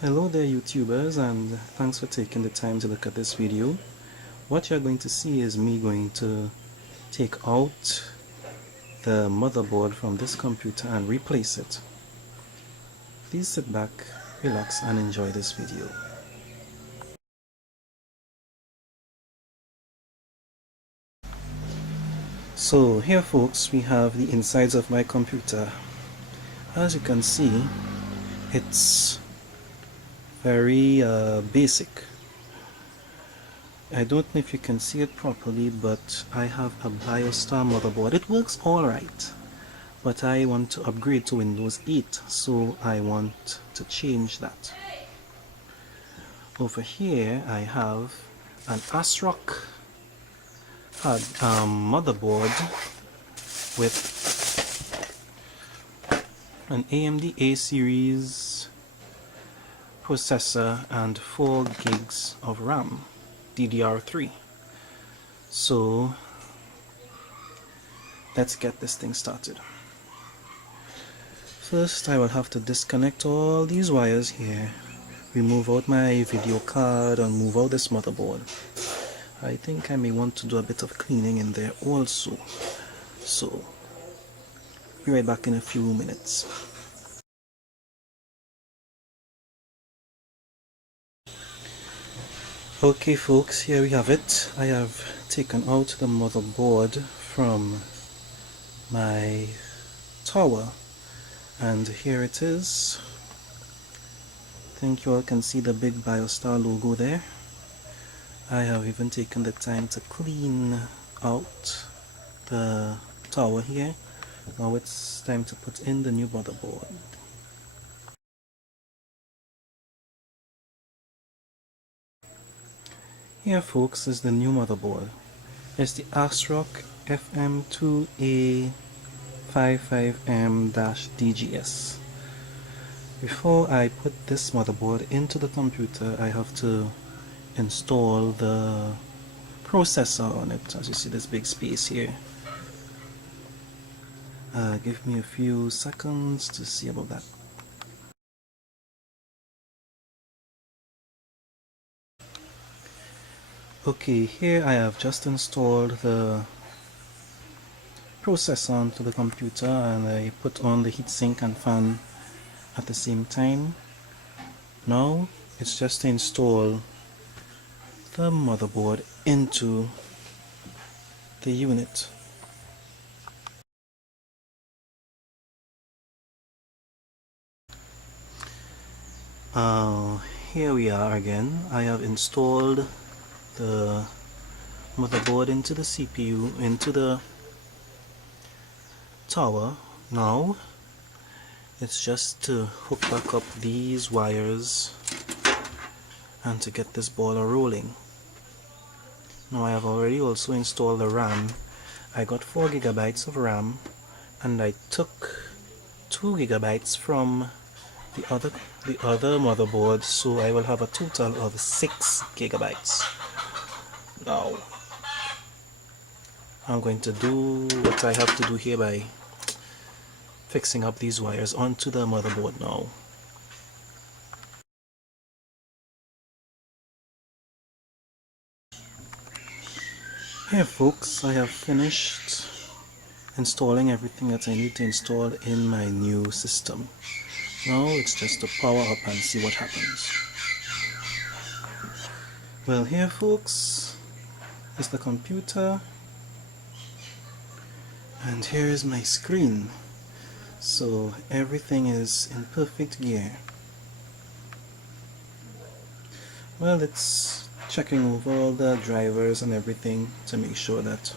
Hello there YouTubers, and thanks for taking the time to look at this video. What you're going to see is me going to take out the motherboard from this computer and replace it. Please sit back, relax and enjoy this video. So here folks, we have the insides of my computer. As you can see, it's very basic. I don't know if you can see it properly, but I have a Biostar motherboard. It works alright, but I want to upgrade to Windows 8, so I want to change that. Over here I have an ASRock motherboard with an AMD A series processor and 4 gigs of RAM, DDR3. So let's get this thing started. First I will have to disconnect all these wires here, remove out my video card and move out this motherboard. I think I may want to do a bit of cleaning in there also, so be right back in a few minutes. Okay folks, here we have it. I have taken out the motherboard from my tower and here it is. I think you all can see the big Biostar logo there. I have even taken the time to clean out the tower here. Now it's time to put in the new motherboard. Here folks is the new motherboard. It's the ASRock FM2A55M-DGS. Before I put this motherboard into the computer, I have to install the processor on it. As you see, this big space here. Give me a few seconds to see about that. Okay, here I have just installed the processor onto the computer and I put on the heatsink and fan at the same time. Now it's just to install the motherboard into the unit. Here we are again. I have installed the motherboard into the CPU, into the tower. Now it's just to hook back up these wires and to get this board rolling. Now I have already also installed the RAM. I got 4 gigabytes of RAM and I took 2 gigabytes from the other motherboard, so I will have a total of 6 gigabytes. Now I'm going to do what I have to do here by fixing up these wires onto the motherboard now. Here folks, I have finished installing everything that I need to install in my new system. Now it's just to power up and see what happens. Well, here folks is the computer and here is my screen. So everything is in perfect gear. Well, it's checking over all the drivers and everything to make sure that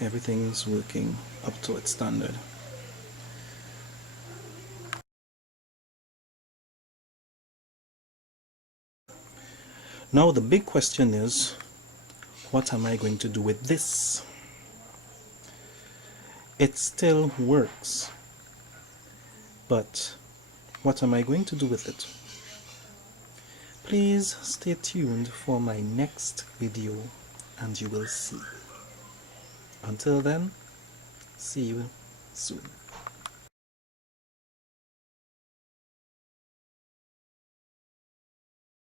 everything is working up to its standard. Now the big question is, what am I going to do with this? It still works, but what am I going to do with it? Please stay tuned for my next video and you will see. Until then, see you soon.